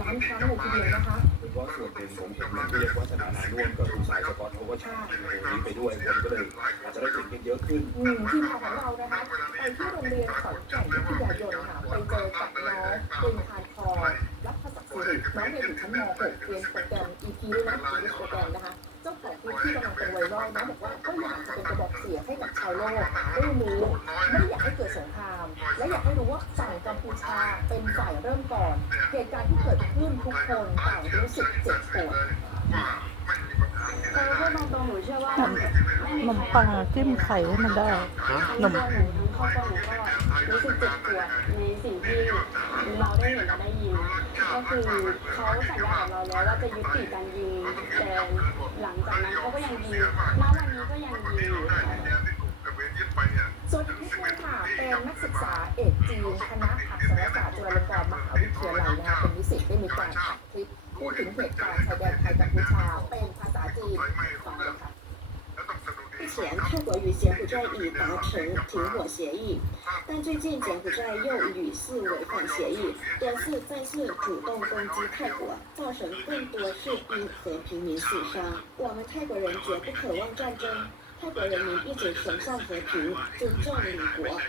ล้านครั้งเลยทีเดียวนะคะโดยเฉพาะส่วนหนึ่งผมเห็นมันเรียกว่าสถานะร่วมกับคุณสายสกอตเขาก็ใช้โมนี้ไปด้วยคนก็เลยอาจจะได้เห็นกันเยอะขึ้นอืมทีมข่าวของเรานะคะไปที่โรงเรียนขอนแก่นวิทยายนค่ะไปเจอกับน้องปรินทานทองรัฐศักดิ์สิริน้องเรียนอยู่ชั้นม .6 เรียนโปรแกรม EP ด้วยนะ EP โปรแกรมนะคะเจ้าของพื้นที่กำลังเป็นไวรัลนะบอกว่าก็อยากจะเป็นกระบอกเสียงให้กับชาวโลกได้รู้ไม่อยากให้เกิดสงครามและอยากให้รู้ว่าฝั่ง กัมพูชาเป็นฝ่ายเริ่มก่อน เหตุการณ์ที่เกิดขึ้นทุกคนต่างรู้สึกเจ็บปวดแต่พูดตรงๆหนูเชื่อว่าขนมปังอะจิ้มไข่ให้มันได้ทั้งตัวหนูทั้งครอบครัวหนูก็รู้สึกเจ็บปวดในสิ่งที่เราได้เห็นและได้ยิน ก็คือเขาสัญญากับเราแล้วว่าจะยุติการยิงแต่หลังจากนั้นเขาก็ยังยิงณวันนี้ก็ยังยิงอยู่ส่วนอีก เอกจีนคณะอักษรศาสตร์จุฬาลงกรณ์มหาวิทยาลัยนะคะเป็นนิสิตได้มีการอัดคลิปพูดถึงเหตุการณ์ชายแดนไทยกัมพูชาเป็นภาษาจีนฟังเลยค่ะ 之前泰国与柬埔寨已达成停火协议，但最近柬埔寨又屡次违反协议，多次再次主动攻击泰国，造成更多士兵和平民死伤。我们泰国人绝不渴望战争，泰国人民一直崇尚和平，尊重邻国。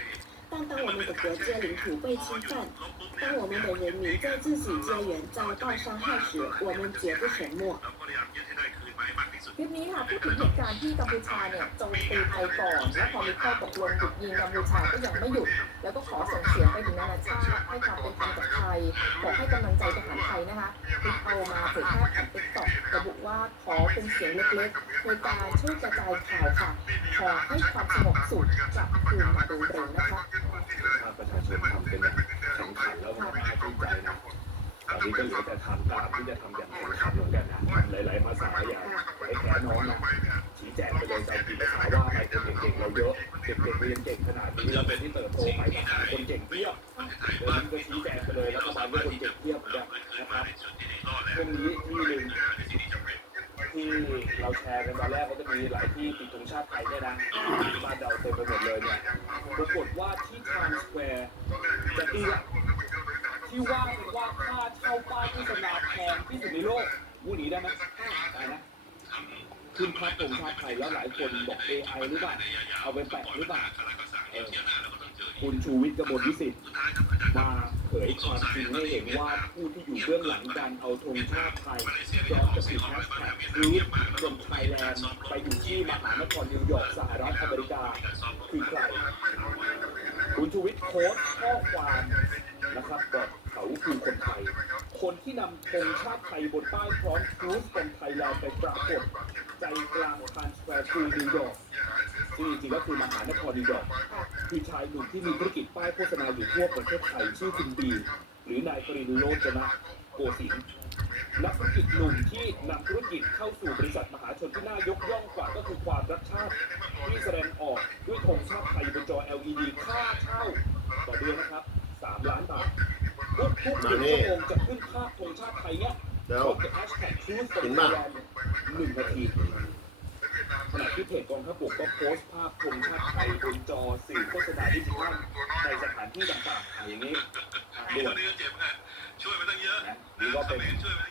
但当我们的国家领土被侵犯，当我们的人民在自己家园遭到伤害时，我们绝不沉默。 คลิปนี้ค่ะพูดถึงเหตุการณ์ที่กัมพูชาเนี่ยโจมตีไทยก่อนและพอมีข้อตกลงหยุดยิงกัมพูชาก็ยังไม่หยุด แล้วก็ขอส่งเสียงไปถึงนานาชาติให้ความเป็นธรรมกับไทยขอให้กำลังใจทหารไทยนะคะคลิปเอามาเผยแพร่ผ่านติ๊กต็อกระบุว่าขอเป็นเสียงเล็กๆในการช่วยกระจายข่าวค่ะขอให้ความสงบสุขกลับคืนมาโดยเร็วนะคะประชาชนทำเป็นองแข็งขันแล้วมันน่าชื่นใจนะตอ นี้ก็เหลือแต่ทำตามที่จะทำอย่างแข็งขันเหมือนกันนะหลายๆภาษาอย่างไอ้แค่น้องนะชี้แจงไปเลยใจกี่ภาษาว่าไปคนเก่งๆเราเยอะเด็กๆเรียนเก่งขนาดนี้เราเป็นที่เติบโตไปมาหาคนเก่งเพียบเดี๋ยวนี้ก็ชี้แจงไปเลยรัฐบาลก็คนเก่งเพียบเหมือนกันนะครับเรื่องนี้ที่หนึ่งที่เราแชร์กันตอนแรกก็จะมีหลายที่ติดธงชาติไทยเนี่ยนะบ้านเราเต็มไปหมดเลยเนี่ยปรากฏว่าที่ไทม์สแควร์จะเอื้อ ที่ว่ากันว่าค่าเช่าป้ายโฆษณาแพงที่สุดในโลกวู้นี้ได้ไหมได้นะ ขึ้นภาพตรงชาติไทยแล้วหลายคนบอก AI หรือเปล่าเอาไปแปะหรือเปล่าเออคุณชูวิทย์กบฏวิสิทธิ์มาเผยความจริงให้เห็นว่าผู้ที่อยู่เบื้องหลังการเอาธงชาติไทยยอมจะติดแฮชแท็กรูทลงไทยแลนด์ไปอยู่ที่มหานครนิวยอร์กสหรัฐอเมริกา คือใคร คุณชูวิทย์โพสต์ ธงชาติไทยบนป้ายพร้อมครูสคนไทยเราไปปรากฏใจกลางทานสแควร์คูนิวยอร์กซึ่งจริงๆก็คือมหานครนิวยอร์กคือชายหนุ่มที่มีธุรกิจป้ายโฆษณาอยู่ทั่วประเทศไทยชื่อคุณบีหรือนายปรินโรจนะโกสินนักธุรกิจหนุ่มที่นำธุรกิจเข้าสู่บริษัทมหาชนที่น่ายกย่องกว่าก็คือความรักชาติที่แสดงออกด้วยธงชาติไทยบนจอ LED ค่าเช่า มงจะขึ้นภาพธงชาติไทยเนี่ยแล้วพร้อมกับแฮชแท็กชูสเห็นป่ะหนึ่งนาทีขณะที่เพจกองทัพบกก็โพสต์ภาพธงชาติไทยบนจอสื่อโฆษณาดิจิทัลในสถานที่ต่างๆอย่างนี้ด่วนนะนี่ก็เป็น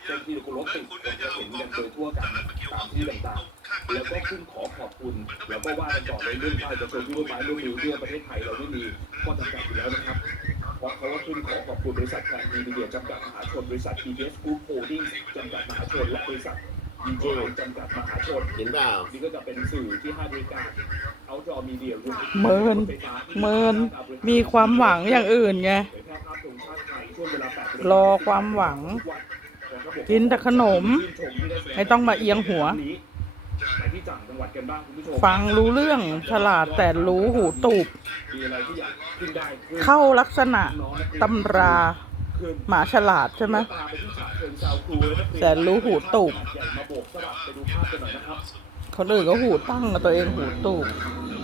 เส้นที่คุณรถติดผมจะเห็นกันโดยทั่วกันตามที่ต่างๆแล้วก็ขึ้นขอขอบคุณ แล้วก็ว่ากันต่อในเรื่องภาคเอกชนที่ร่วมไม้ร่วมมือเรื่องประเทศไทยเราไม่มีข้อจำกัดอยู่แล้วนะครับ เพราะเขาก็ขึ้นขอขอบคุณบริษัทแทนมีเดียจำกัดมหาชนบริษัท TBS Group Holding จำกัดมหาชนและบริษัทดีเจจำกัดมหาชนเห็นเปล่านี่ก็จะเป็นสื่อที่ให้บริการเอาจอมีเดียรวมถึงเมินไฟฟ้าที่เมินมีความหวังอย่างอื่นไงเผยแพร่ภาพธงชาติไทยช่วงเวลา8รอความหวัง กินแต่ขนม ไม่ต้องมาเอียงหัว ไปที่จังจังหวัดกันบ้างคุณผู้ชมฟังรู้เรื่องฉลาดแต่รู้หูตูบ มีอะไรที่อยากขึ้นได้ขึ้นเข้าลักษณะน้องนักเรียนตำราขึ้นหมาฉลาดใช่ไหม ตามไปที่ฉะเชิงเทราครูและนักเรียนแต่รู้หูตูบ ใหญ่มาโบกสลับไปดูภาพกันหน่อยนะครับ คนอื่นก็หูตั้งกับตัวเองหูตูบ เ